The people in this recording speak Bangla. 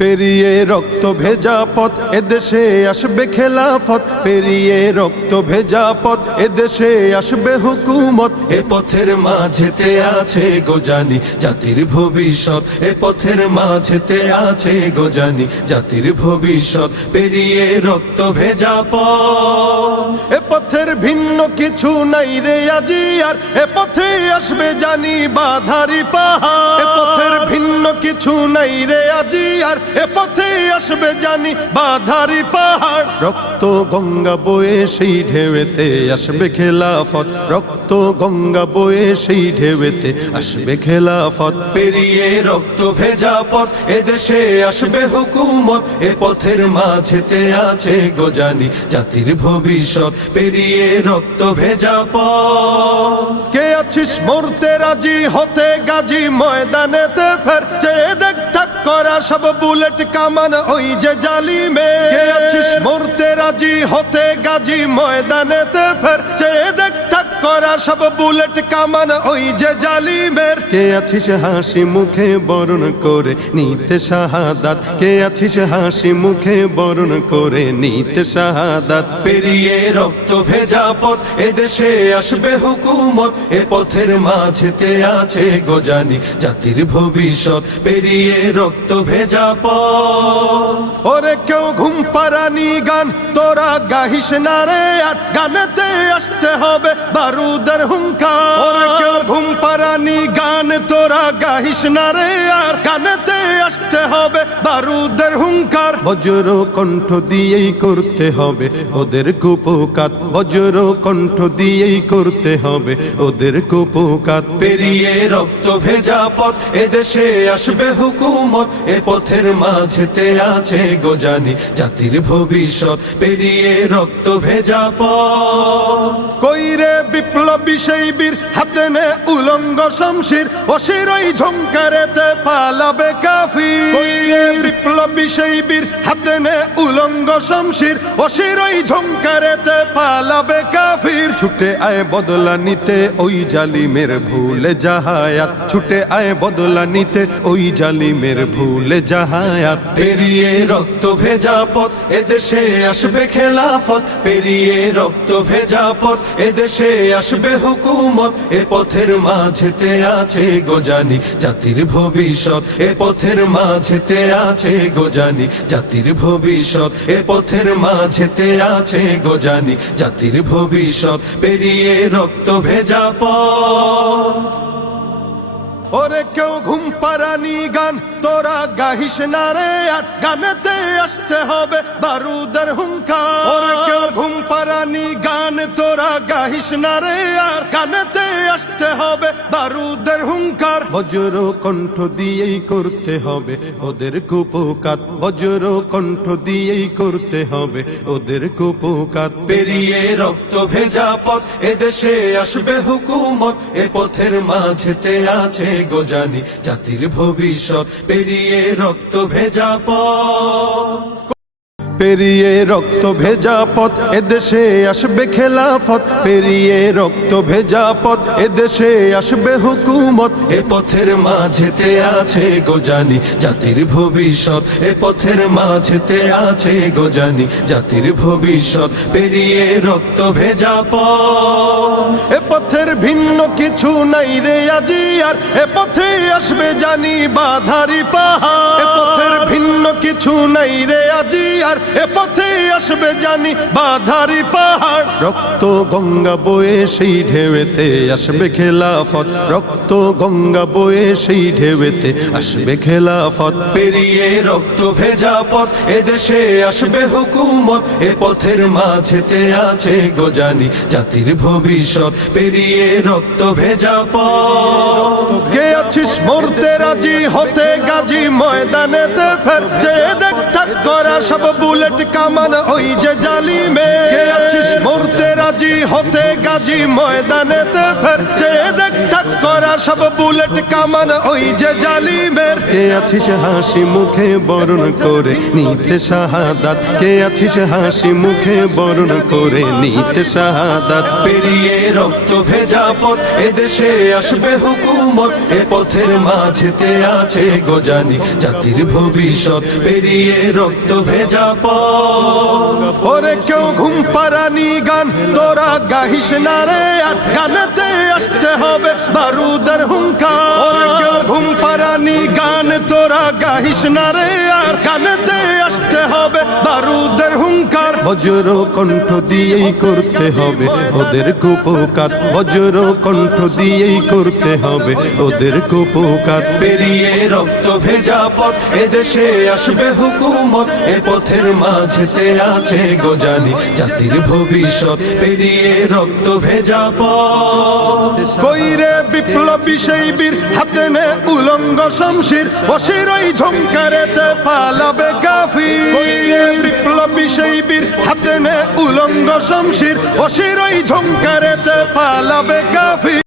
পেরিয়ে রক্ত ভেজা পথ এদেশে আসবে খেলাফত, পেরিয়ে রক্ত ভেজা পথ এদেশে আসবে হুকুমত। এ পথের মাঝেতে আছে গোজানি জাতির ভবিষ্যৎ, এ পথের মাঝেতে আছে গোজানি জাতির ভবিষ্যৎ। পেরিয়ে রক্ত ভেজা পথ, এ পথের ভিন্ন কিছু নাই রে আজি আর, এ পথে আসবে জানি বাধারি পাহাড়। এ পথের ভিন্ন কিছু নাই রে আজি আর, এ পথে আসবে জানি বাধারি পাহাড়। রক্ত গঙ্গা বয়ে সেই ঢেউতে আসবে খেলাফত, রক্ত গঙ্গা বয়ে সেই ঢেউতে আসবে খেলাফত। পেরিয়ে রক্ত ভেজা পথ এদেশে আসবে হুকুমত, এ পথের মাঝেতে আছে গোজানি জাতির ভবিষ্যৎ। পেরিয়ে রক্ত ভেজা পথ, কে আছিস মরতে রাজি হতে গাজী ময়দানেতে ফের, চেয়ে দেখ থাক করা সব বুলেট কামান ওই যে জালিমে। কে আছিস মরতে রাজি হতে গাজী ময়দানেতে ফের, চেয়ে দেখ থাক করা সব বুলেট কামান ওই যে জালিমের। কে আছিস হাসি মুখে বরণ করে নিতে শাহাদাত, কে আছিস হাসি মুখে বরণ করে নিতে শাহাদাত। পেরিয়ে রক্ত ভেজা পথ এদেশে আসবে হুকুমত, এ পথের মাঝেতে আছে গোজানি জাতির ভবিষ্যৎ। পেরিয়ে রক্ত ভেজা পথ, ওরে কেউ ঘুম পাড়ানি গান তোরা গাহিস না রে আর, গানেতে আসতে হবে বারুদের হুঙ্কার। ওরে কেউ ঘুম পাড়ানি গান তোরা গাহিস না রে আর, গানেতে আসতে হবে বারুদের হুঙ্কার। বজ্র কণ্ঠ দিয়েই করতে হবে ওদের কুপকাত, বজ্র কণ্ঠ দিয়েই করতে হবে ওদের কুপকাত। পেরিয়ে রক্ত ভেজা পথ এদেশে আসবে হুকুমত, এ পথের মাঝেতে আছে গোজানি জাতির ভবিষ্যৎ। পেরিয়ে রক্ত ভেজা পথ, কইরে বিপ্লবী সেই বীর হাতে নে উলঙ্গ শমশির, অশিরই ঝংকারেতে পালাবে কাফির। কইরে বিপ্লবী সেই বীর হাতে নে উলঙ্গ শমশির, অশিরই ঝংকারেতে পালাবে কাফির। ছুটে আয় বদলা নিতে ওই জালিমের ভুলে জাহায়াত, ছুটে আয় বদলা নিতে ওই জালিমের ভুলে জাহায়াত। পেরিয়ে রক্ত ভেজা পথ এদেশে আসবে খেলাফত, পেরিয়ে রক্ত ভেজা পথ এদেশে আসবে হুকুমত, এ পথের মাঝেতে আছে গোজানি জাতির ভবিষ্যৎ। এ পথের মাঝেতে আছে গোজানি জাতির ভবিষ্যৎ, এ পথের মাঝেতে আছে গোজানি জাতির ভবিষ্যৎ। পেরিয়ে রক্ত ভেজা পথ, ওরে কেউ ঘুম পাড়ানি গান তোরা গাহিস না রে আর, গানেতে আসতে হবে বারুদের হুঙ্কার। ওরে কেউ ঘুম পাড়ানি গান তোরা গাহিস না রে আর, গানেতে আসতে হবে বারুদের হুঙ্কার। বজ্র কণ্ঠ দিয়েই করতে হবে ওদের কুপকাত, বজ্র কণ্ঠ দিয়েই করতে হবে ওদের কুপকাত। পেরিয়ে রক্ত ভেজা পথ এদেশে আসবে হুকুমত, এ পথের মাঝেতে আছে গোজানি জাতির ভবিষ্যৎ। পেরিয়ে রক্ত ভেজা পথ, পেরিয়ে রক্ত ভেজা পথ এদেশে আসবে খেলাফত, পেরিয়ে রক্ত ভেজা পথ এদেশে আসবে হুকুমত, এ পথের মাঝেতে আছে গোজানি জাতির ভবিষ্যৎ। এ পথের মাঝেতে আছে গোজানি জাতির ভবিষ্যৎ। পেরিয়ে রক্ত ভেজা পথ, এ পথের ভিন্ন কিছু নাই রে আজি আর, এ পথে আসবে জানি বাধারি পাহাড়। এ পথের ভিন্ন কিছু নাই রে আজি আর, এ পথে আসবে জানি বাধারি পাহাড়। রক্ত গঙ্গা বয়ে সেই ঢেউতে আসবে খেলাফত, রক্ত গঙ্গা বয়ে সেই ঢেউতে আসবে খেলাফত। পেরিয়ে রক্ত ভেজা পথ এদেশে আসবে হুকুমত, এ পথের মাঝেতে আছে গোজানি জাতির ভবিষ্যৎ। পেরিয়ে রক্ত ভেজা পথ, কে আছিস মরতে রাজি হতে গাজী ময়দানেতে ফের, চেয়ে দেখ থাক করা সব বুলেট কামান ওই যে জালিমে। কে আছিস মরতে বাজি হতে গাজী ময়দানেতে ফের চেয়ে দেখ তাক করা সব বুলেট কামান ওই যে জালিমের। কে আছিস হাসি মুখে বরণ করে নিতে শাহাদাত, কে আছিস হাসি মুখে বরণ করে নিতে শাহাদাত। পেরিয়ে রক্ত ভেজা পথ এদেশে আসবে হুকুমত, এ পথের মাঝেতে আছে গোজানি জাতির ভবিষ্যৎ। পেরিয়ে রক্ত ভেজা পথ। ওরে কেউ ঘুম পাড়ানি গান তোরা গাহিস না রে, আর গানেতে আসতে হবে বারুদের হুঙ্কার। ওরে কেউ ঘুম পাড়ানি গান তোরা গাহিস না রে, আর গানেতে আসতে হবে বারুদের হুঙ্কার। বজ্র কণ্ঠ দিয়েই করতে হবে ওদের কুপকার, বজ্র কণ্ঠ দিয়েই করতে হবে ওদের কুপকার। পেরিয়ে রক্ত ভেজা পথ এদেশে আসবে হুকুমত, এ পথের মাঝেতে আছে গোজানি জাতির ভবিষ্যৎ। পেরিয়ে রক্ত ভেজা পথ। কইরে বিপ্লবী সেই বীর হাতে নে উলঙ্গ শমশির, অশিরই ঝংকারেতে পালাবে কাফির। কইরে বিপ্লবী সেই বীর হাতে নে উলঙ্গ শমশির, অশিরই ঝংকারেতে পালাবে কাফির।